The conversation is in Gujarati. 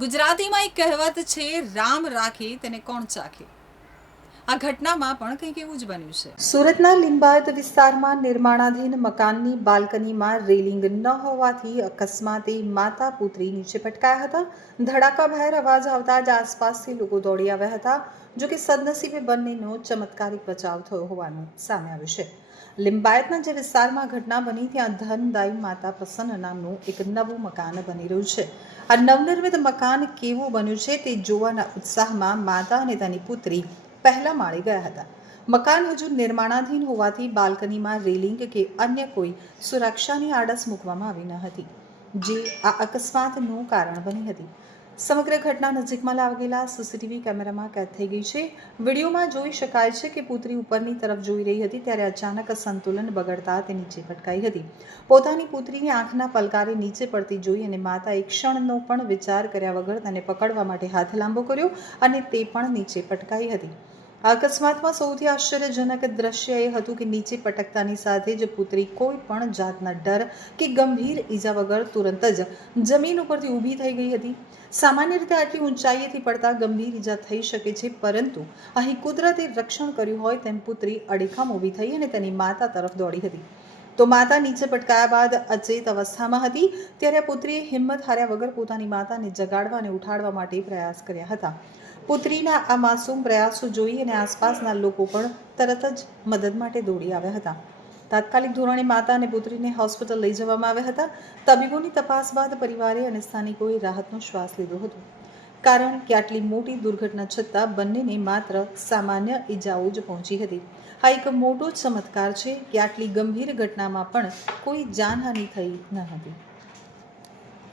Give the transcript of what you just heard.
ગુજરાતીમાં એક કહેવત છે રામ રાખે તેને કોણ ચાખે? આ ઘટનામાં પણ કંઈક એવું જ બન્યું છે. સુરતના લિંબાયત વિસ્તારમાં નિર્માણાધીન મકાનની બાલ્કનીમાં રેલિંગ ન હોવાથી અકસ્માતે માતા પુત્રી નીચે પટકાયા હતા. ધડાકાભેર અવાજ આવતા જ આસપાસથી લોકો દોડી આવ્યા હતા, જો કે સદનસીબે બંનેનો ચમત્કારિક બચાવ થયો હોવાનું સામે આવ્યું છે. લિંબાયતના જે વિસ્તારમાં ઘટના બની, ત્યાં ધનદાયી માતા પ્રસન્ન નામનું એક નવું મકાન બની રહ્યું છે. આ નવનિર્મિત મકાન કેવું બન્યું છે તે જોવાના ઉત્સાહમાં માતા અને તેની પુત્રી પહેલા માળે ગયા હતા. મકાન હજુ નિર્માણાધીન હોવાથી બાલ્કનીમાં રેલિંગ કે અન્ય કોઈ સુરક્ષાની આડસ મૂકવામાં આવી ન હતી, જે આ અકસ્માતનું કારણ બની હતી. સમગ્ર ઘટના નજીકમાં લાવેલા સીસીટીવી કેમેરામાં કેદ થઈ ગઈ છે. વિડીયોમાં જોઈ શકાય છે કે પુત્રી ઉપરની તરફ જોઈ રહી હતી, ત્યારે અચાનક સંતુલન બગડતા તે નીચે પટકાઈ હતી. પોતાની પુત્રીની આંખના પલકારે નીચે પડતી જોઈ અને માતાએ ક્ષણનો પણ વિચાર કર્યા વગર તેને પકડવા માટે હાથ લાંબો કર્યો અને તે પણ નીચે પટકાઈ હતી. અકસ્માતમાં સૌથી આશ્ચર્યજનક દ્રશ્ય એ હતું કે નીચે પટકતાની સાથે જ પુત્રી કોઈ પણ જાતના ડર કે ગંભીર ઈજા વગર તુરંત જ જમીન ઉપરથી ઊભી થઈ ગઈ હતી. સામાન્ય રીતે આટલી ઊંચાઈએથી પડતા ગંભીર ઈજા થઈ શકે છે, પરંતુ અહીં કુદરતે રક્ષણ કર્યું હોય તેમ પુત્રી અડીખમ ઊભી થઈ અને તેની માતા તરફ દોડી હતી. તો માતા નીચે પટકાયા બાદ અચેત અવસ્થામાં હતી. ત્યારે પુત્રીએ હિંમત હાર્યા વગર પોતાની માતાને જગાડવા અને ઉઠાડવા માટે પ્રયાસ કર્યા હતા. પુત્રીના આ માસૂમ પ્રયાસો જોઈ અને આસપાસના લોકો પણ તરત જ મદદ માટે દોડી આવ્યા હતા. તાત્કાલિક ધોરણે માતા અને પુત્રીને હોસ્પિટલ લઈ જવામાં આવ્યા હતા. તબીબોની તપાસ બાદ પરિવારે અને સ્થાનિકોએ રાહતનો શ્વાસ લીધો હતો. કારણ કે આટલી મોટી દુર્ઘટના છતાં બંનેને માત્ર સામાન્ય ઈજાઓ જ પહોંચી હતી. આ એક મોટો ચમત્કાર છે કે આટલી ગંભીર ઘટનામાં પણ કોઈ જાનહાનિ થઈ ન હતી.